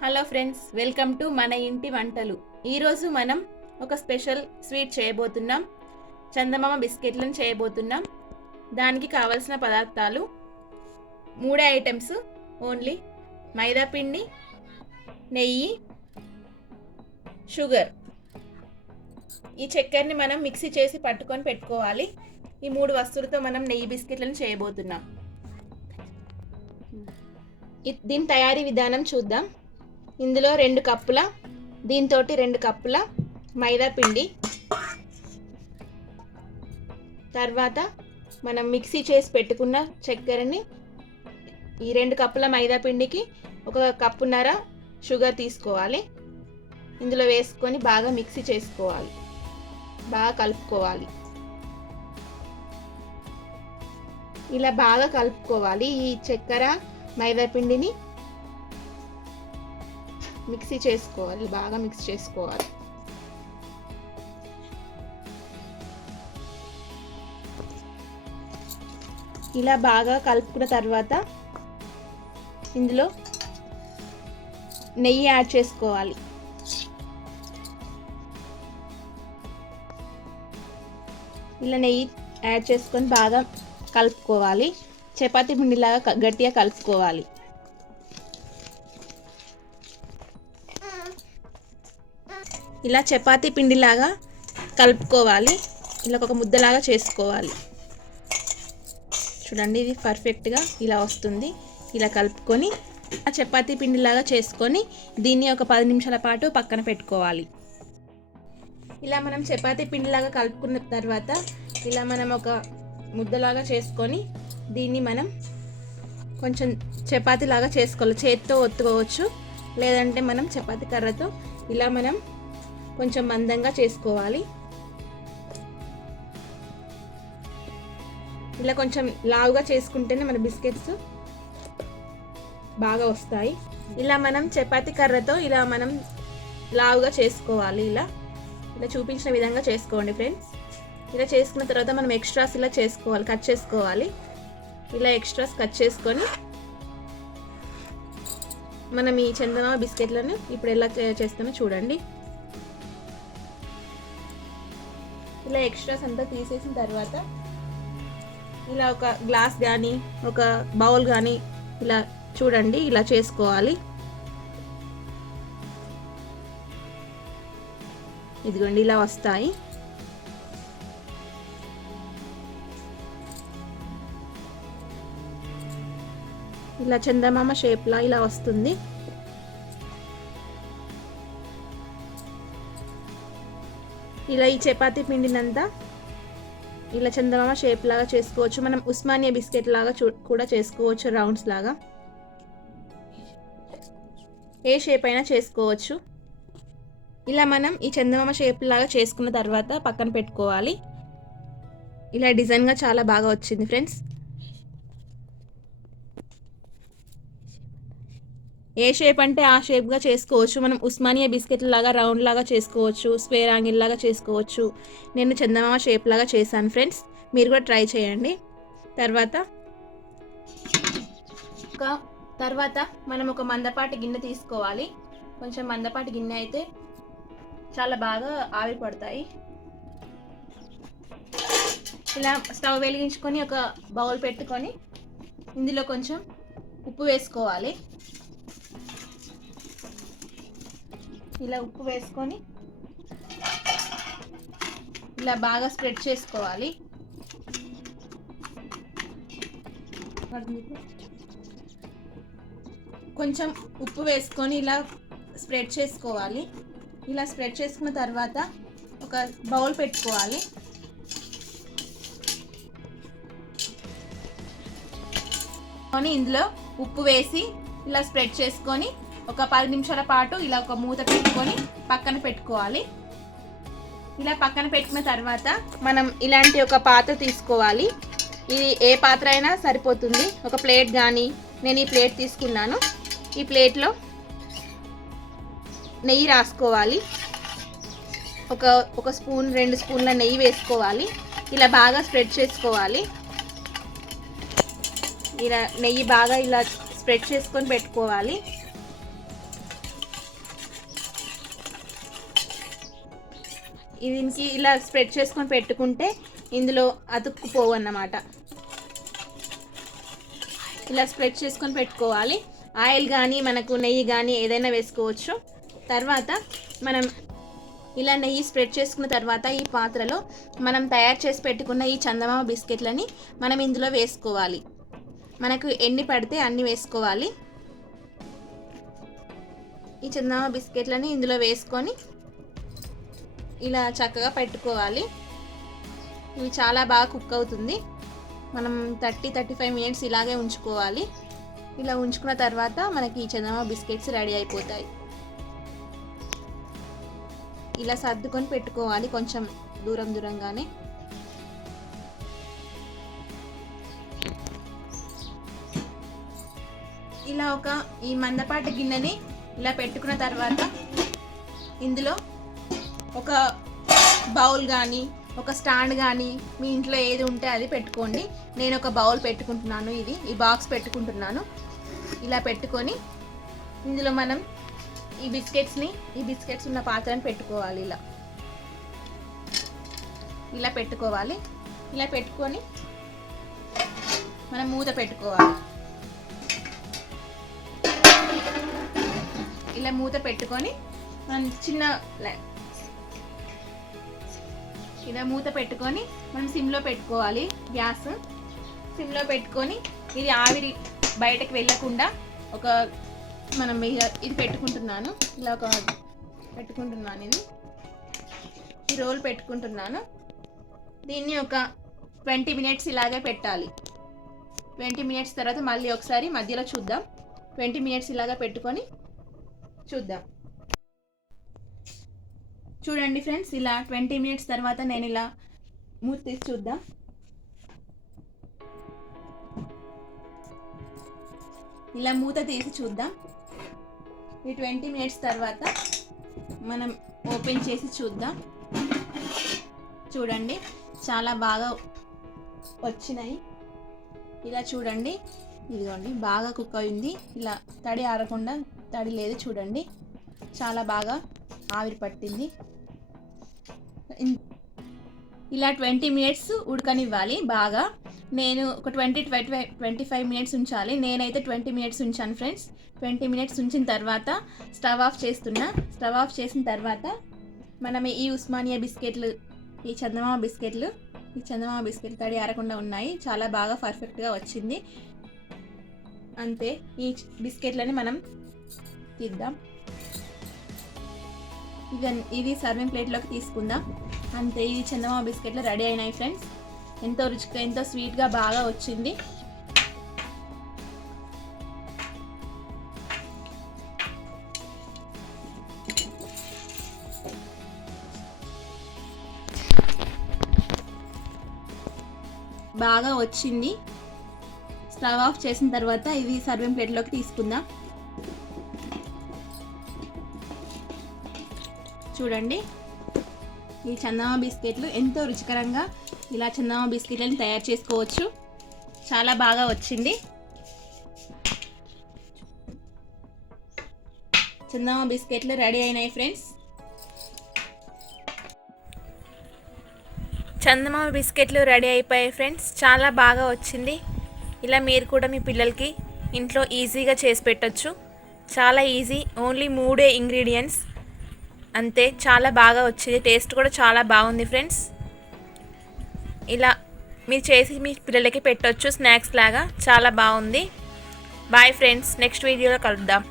Hello friends, welcome to మన ఇంటి వంటలు. ఈరోజు మనం ఒక స్పెషల్ స్వీట్ చేయబోతున్నాం. చందమామ బిస్కెట్లను చేయబోతున్నాం. దానికి కావలసిన పదార్థాలు 3 ఐటమ్స్ ఓన్లీ: మైదా పిండి, నెయ్యి, షుగర్. ఈ చక్కెరని మనం మిక్సీ చేసి పట్టుకొని పెట్టుకోవాలి. ఈ 3 వస్తువులతో మనం నెయ్యి బిస్కెట్లను చేయబోతున్నాం. దీని తయారీ విధానం చూద్దాం. ఇందులో 2 కప్పుల, దీంతో 2 కప్పుల మైదా పిండి, తర్వాత మనం మిక్సీ చేసి పెట్టుకున్న చక్కెరని ఈ 2 కప్పుల మైదా పిండికి 1 కప్పున్నర షుగర్ తీసుకోవాలి. ఇందులో వేసుకొని బాగా మిక్సీ చేసుకోవాలి, బాగా కలుపుకోవాలి. ఇలా బాగా కలుపుకోవాలి. ఈ చక్కెర మైదా పిండిని మిక్సీ చేసుకోవాలి, బాగా మిక్స్ చేసుకోవాలి. ఇలా బాగా కలుపుకున్న తర్వాత ఇందులో నెయ్యి యాడ్ చేసుకోవాలి. ఇలా నెయ్యి యాడ్ చేసుకొని బాగా కలుపుకోవాలి. చపాతీ పిండిలాగా గట్టిగా కలుపుకోవాలి. ఇలా చపాతీ పిండిలాగా కలుపుకోవాలి. ఇలా ఒక ముద్దలాగా చేసుకోవాలి. చూడండి, ఇది పర్ఫెక్ట్గా ఇలా వస్తుంది. ఇలా కలుపుకొని ఆ చపాతీ పిండిలాగా చేసుకొని దీన్ని ఒక 10 నిమిషాల పాటు పక్కన పెట్టుకోవాలి. ఇలా మనం చపాతీ పిండిలాగా కలుపుకున్న తర్వాత ఇలా మనం ఒక ముద్దలాగా చేసుకొని దీన్ని మనం కొంచెం చపాతీలాగా చేసుకోవాలి. చేతితో ఒత్తుకోవచ్చు, లేదంటే మనం చపాతీ కర్రతో ఇలా మనం కొంచెం మందంగా చేసుకోవాలి. ఇలా కొంచెం లావుగా చేసుకుంటేనే మన బిస్కెట్స్ బాగా వస్తాయి. ఇలా మనం చపాతీ కర్రతో ఇలా మనం లావుగా చేసుకోవాలి. ఇలా చూపించిన విధంగా చేసుకోండి ఫ్రెండ్స్. ఇలా చేసుకున్న తర్వాత మనం ఎక్స్ట్రాస్ ఇలా చేసుకోవాలి, కట్ చేసుకోవాలి. ఇలా ఎక్స్ట్రాస్ కట్ చేసుకొని మనం ఈ చందమామ బిస్కెట్లను ఇప్పుడు ఎలా చేస్తామో చూడండి. ఇలా ఎక్స్ట్రాస్ అంతా తీసేసిన తర్వాత ఇలా ఒక గ్లాస్ కానీ ఒక బౌల్ కానీ ఇలా చూడండి, ఇలా చేసుకోవాలి. ఇదిగోండి, ఇలా వస్తాయి. ఇలా చందమామ షేప్లా ఇలా వస్తుంది. ఇలా ఈ చపాతీ పిండినంతా ఇలా చందమామ షేప్ లాగా చేసుకోవచ్చు. మనం ఉస్మానియా బిస్కెట్ లాగా కూడా చేసుకోవచ్చు, రౌండ్స్ లాగా ఏ షేప్ అయినా చేసుకోవచ్చు. ఇలా మనం ఈ చందమామ షేప్ లాగా చేసుకున్న తర్వాత పక్కన పెట్టుకోవాలి. ఇలా డిజైన్గా చాలా బాగా వచ్చింది ఫ్రెండ్స్. ఏ షేప్ అంటే ఆ షేప్గా చేసుకోవచ్చు. మనం ఉస్మానియా బిస్కెట్ లాగా రౌండ్ లాగా చేసుకోవచ్చు, స్క్వేర్ యాంగిల్ లాగా చేసుకోవచ్చు. నేను చందమామ షేప్ లాగా చేశాను ఫ్రెండ్స్, మీరు కూడా ట్రై చేయండి. తర్వాత మనం ఒక మందపాటి గిన్నె తీసుకోవాలి. కొంచెం మందపాటి గిన్నె అయితే చాలా బాగా ఆవిరి పడతాయి. ఇలా స్టవ్ వెలిగించుకొని ఒక బౌల్ పెట్టుకొని ఇందులో కొంచెం ఉప్పు వేసుకోవాలి. ఇలా ఉప్పు వేసుకొని ఇలా బాగా స్ప్రెడ్ చేసుకోవాలి. కొంచెం ఉప్పు వేసుకొని ఇలా స్ప్రెడ్ చేసుకోవాలి. ఇలా స్ప్రెడ్ చేసుకున్న తర్వాత ఒక బౌల్ పెట్టుకోవాలి. ఇందులో ఉప్పు వేసి ఇలా స్ప్రెడ్ చేసుకొని ఒక 10 నిమిషాల పాటు ఇలా ఒక మూత పెట్టుకొని పక్కన పెట్టుకోవాలి. ఇలా పక్కన పెట్టుకున్న తర్వాత మనం ఇలాంటి ఒక పాత్ర తీసుకోవాలి. ఇది ఏ పాత్ర అయినా సరిపోతుంది. ఒక ప్లేట్ కానీ, నేను ఈ ప్లేట్ తీసుకున్నాను. ఈ ప్లేట్లో నెయ్యి రాసుకోవాలి. ఒక స్పూన్ 2 స్పూన్ల నెయ్యి వేసుకోవాలి. ఇలా బాగా స్ప్రెడ్ చేసుకోవాలి. ఇలా నెయ్యి బాగా ఇలా స్ప్రెడ్ చేసుకొని పెట్టుకోవాలి. దీనికి ఇలా స్ప్రెడ్ చేసుకొని పెట్టుకుంటే ఇందులో అతుక్కుపోవు అన్నమాట. ఇలా స్ప్రెడ్ చేసుకొని పెట్టుకోవాలి. ఆయిల్ కానీ మనకు నెయ్యి కానీ ఏదైనా వేసుకోవచ్చు. తర్వాత మనం ఇలా నెయ్యి స్ప్రెడ్ చేసుకున్న తర్వాత ఈ పాత్రలో మనం తయారు చేసి పెట్టుకున్న ఈ చందమామ బిస్కెట్లని మనం ఇందులో వేసుకోవాలి. మనకు ఎన్ని పడితే అన్ని వేసుకోవాలి. ఈ చందమామ బిస్కెట్లని ఇందులో వేసుకొని ఇలా చక్కగా పెట్టుకోవాలి. ఇవి చాలా బాగా కుక్ అవుతుంది. మనం 30-35 మినిట్స్ ఇలాగే ఉంచుకోవాలి. ఇలా ఉంచుకున్న తర్వాత మనకి ఈ చందమామ బిస్కెట్స్ రెడీ అయిపోతాయి. ఇలా సర్దుకొని పెట్టుకోవాలి కొంచెం దూరంగానే. ఇలా ఈ మందపాటి గిన్నెని ఇలా పెట్టుకున్న తర్వాత ఇందులో ఒక బౌల్ కానీ ఒక స్టాండ్ కానీ మీ ఇంట్లో ఏది ఉంటే అది పెట్టుకోండి. నేను ఒక బౌల్ పెట్టుకుంటున్నాను. ఈ బాక్స్ పెట్టుకుంటున్నాను. ఇలా పెట్టుకొని ఇందులో మనం ఈ బిస్కెట్స్ ఉన్న పాత్రని పెట్టుకోవాలి. ఇలా పెట్టుకోవాలి. ఇలా పెట్టుకొని మనం మూత పెట్టుకోవాలి. ఇలా మూత పెట్టుకొని మనం ఇలా మూత పెట్టుకొని మనం సిమ్లో పెట్టుకోవాలి. గ్యాస్ సిమ్లో పెట్టుకొని ఇది ఆవిరి బయటకు వెళ్ళకుండా మనం ఇది పెట్టుకుంటున్నాను. ఇలా పెట్టుకుంటున్నాను. ఈ రోల్ పెట్టుకుంటున్నాను. దీన్ని ఒక 20 మినిట్స్ ఇలాగే పెట్టాలి. 20 మినిట్స్ తర్వాత మళ్ళీ ఒకసారి మధ్యలో చూద్దాం. 20 మినిట్స్ ఇలాగా పెట్టుకొని చూద్దాం. చూడండి ఫ్రెండ్స్, ఇలా 20 మినిట్స్ తర్వాత నేను ఇలా మూత తీసి చూద్దాం. ఇలా మూత తీసి చూద్దాం. ఈ 20 మినిట్స్ తర్వాత మనం ఓపెన్ చేసి చూద్దాం. చూడండి, చాలా బాగా వచ్చినాయి. ఇలా చూడండి, ఇదిగోండి బాగా కుక్ అయింది. ఇలా తడి ఆరకుండా, తడి లేదు చూడండి, చాలా బాగా ఆవిరి పట్టింది. ఇలా 20 మినిట్స్ ఉడకనివ్వాలి బాగా. నేను ఒక 20-25 మినిట్స్ ఉంచాలి. నేనైతే 20 మినిట్స్ ఉంచాను ఫ్రెండ్స్. 20 మినిట్స్ ఉంచిన తర్వాత స్టవ్ ఆఫ్ చేస్తున్నా. స్టవ్ ఆఫ్ చేసిన తర్వాత మనం ఈ ఉస్మానియా బిస్కెట్లు, ఈ చందమామ బిస్కెట్లు తడి ఆరకుండా ఉన్నాయి. చాలా బాగా పర్ఫెక్ట్గా వచ్చింది. అంతే, ఈ బిస్కెట్లని మనం తీద్దాం. ఇది సర్వింగ్ ప్లేట్లోకి తీసుకుందాం. అంతే, ఇది చందమామ బిస్కెట్లు రెడీ అయినాయి ఫ్రెండ్స్. ఎంతో రుచిగా, ఎంతో స్వీట్గా బాగా వచ్చింది. బాగా వచ్చింది. స్టవ్ ఆఫ్ చేసిన తర్వాత ఇది సర్వింగ్ ప్లేట్లోకి తీసుకుందాం. చూడండి, ఈ చందమామ బిస్కెట్లు ఎంతో రుచికరంగా ఇలా చందమామ బిస్కెట్లను తయారు చేసుకోవచ్చు. చాలా బాగా వచ్చింది. చందమామ బిస్కెట్లు రెడీ అయినాయి ఫ్రెండ్స్. చందమామ బిస్కెట్లు రెడీ అయిపోయాయి ఫ్రెండ్స్. చాలా బాగా వచ్చింది. ఇలా మీరు కూడా మీ పిల్లలకి ఇంట్లో ఈజీగా చేసి పెట్టచ్చు. చాలా ఈజీ, ఓన్లీ 3 ఇంగ్రీడియంట్స్ అంతే. చాలా బాగా వచ్చింది. టేస్ట్ కూడా చాలా బాగుంది ఫ్రెండ్స్. ఇలా మీరు చేసి మీ పిల్లలకి పెట్టవచ్చు స్నాక్స్ లాగా. చాలా బాగుంది. బాయ్ ఫ్రెండ్స్, నెక్స్ట్ వీడియోలో కలుద్దాం.